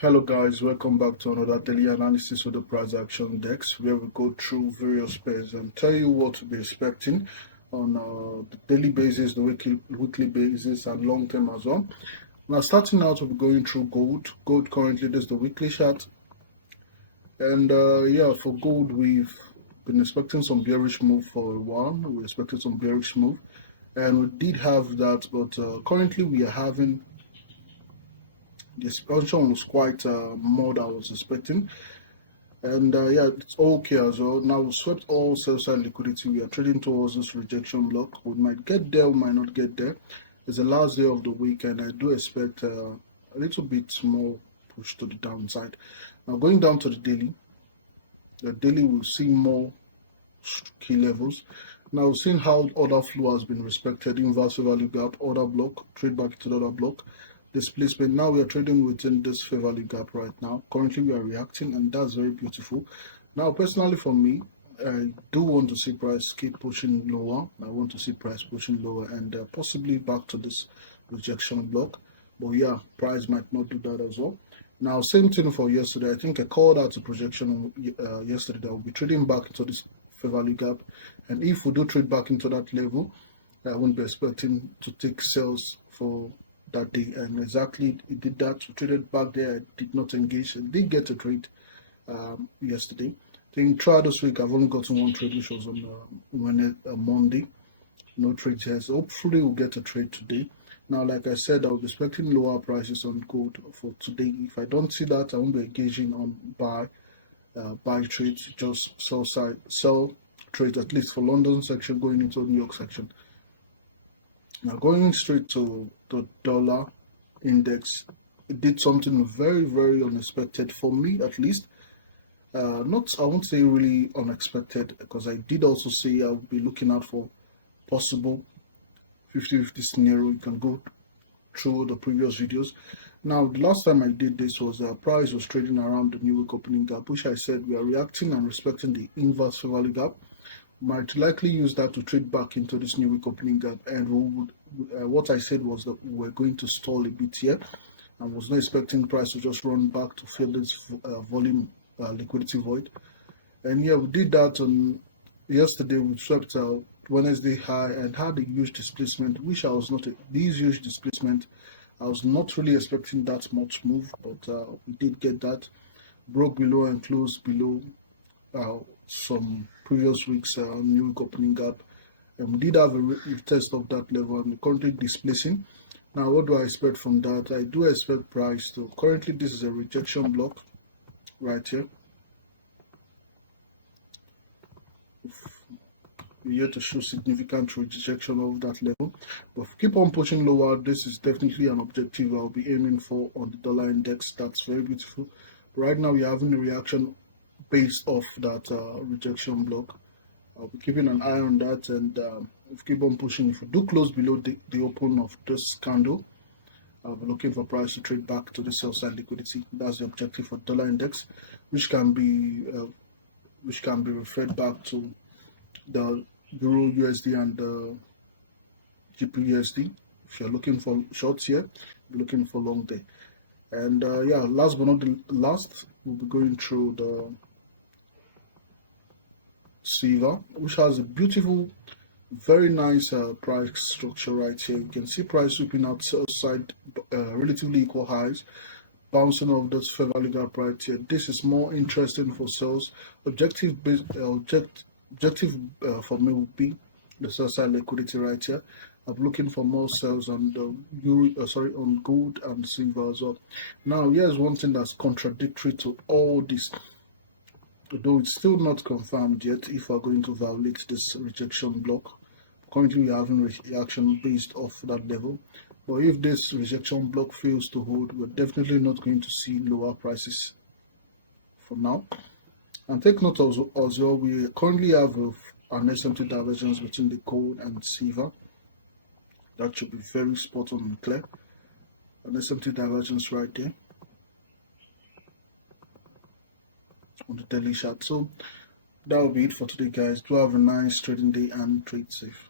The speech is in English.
Hello guys, welcome back to another daily analysis of the price action index where we go through various pairs and tell you what to be expecting on the daily basis, the weekly basis and long term as well. Now starting out, we'll be going through gold. Gold currently, this is the weekly chart. And yeah, for gold, we've been expecting some bearish move for a while. We expected some bearish move and we did have that, but currently we are having the expansion was quite more than I was expecting, and yeah, it's okay as well. Now we swept all sell side liquidity. We are trading towards this rejection block. We might get there, we might not get there. It's the last day of the week, and I do expect a little bit more push to the downside. Now going down to the daily will see more key levels. Now we've seen how order flow has been respected, inverse fair value gap, order block, trade back to the order block, displacement. Now we are trading within this fair value gap right now. Currently we are reacting, and that's very beautiful. Now personally for me, I do want to see price keep pushing lower. I want to see price pushing lower and possibly back to this rejection block. But yeah, price might not do that as well. Now same thing for yesterday. I think I called out a projection yesterday that we'll be trading back into this fair value gap, and if we do trade back into that level, I won't be expecting to take sales for that day, and exactly it did that. We traded back there. I did not engage. I did get a trade yesterday. I think throughout this week I've only gotten one trade, which was on Monday. No trades here, so hopefully we'll get a trade today. Now, like I said, I'll be expecting lower prices on gold for today. If I don't see that, I won't be engaging on buy trades, just sell trades, at least for London section going into New York section. Now going straight to the dollar index, it did something very, very unexpected for me, at least. Not, I won't say really unexpected, because I did also say I'll be looking out for possible 50-50 scenario. You can go through the previous videos. Now, the last time I did this was price was trading around the new week opening gap, which I said we are reacting and respecting the inverse fair value gap. Might likely use that to trade back into this new week opening gap, and we would, what I said was that we were going to stall a bit here. I was not expecting price to just run back to fill this volume liquidity void, and yeah, we did that on yesterday. We swept Wednesday high and had a huge displacement, which I was not these huge displacement. I was not really expecting that much move, but we did get that. Broke below and closed below some previous weeks new week opening gap, and we did have a test of that level, and we're currently displacing. Now, what do I expect from that? I do expect price to, currently this is a rejection block right here. We're here to show significant rejection of that level, but if we keep on pushing lower, this is definitely an objective I'll be aiming for on the dollar index. That's very beautiful. Right now we're having a reaction based off that rejection block. I'll be keeping an eye on that, and if we keep on pushing, if we do close below the open of this candle, I'll be looking for price to trade back to the sell side liquidity. That's the objective for dollar index, which can be referred back to the Euro USD and the GBP USD. If you're looking for shorts here, you're looking for long day. And yeah, last but not the last, we'll be going through the silver, which has a beautiful, very nice price structure right here. You can see price sweeping outside relatively equal highs, bouncing off this fair value gap right here. This is more interesting for sales. Objective for me would be the sell side liquidity right here. I'm looking for more sales on the on gold and silver as well. Now, here's one thing that's contradictory to all this, though it's still not confirmed yet if we're going to violate this rejection block. Currently we're having reaction based off that level, but if this rejection block fails to hold, we're definitely not going to see lower prices for now. And take note as well, we currently have an SMT divergence between the gold and silver. That should be very spot on and clear. An SMT divergence right there on the daily chart. So that will be it for today, guys. Do have a nice trading day and trade safe.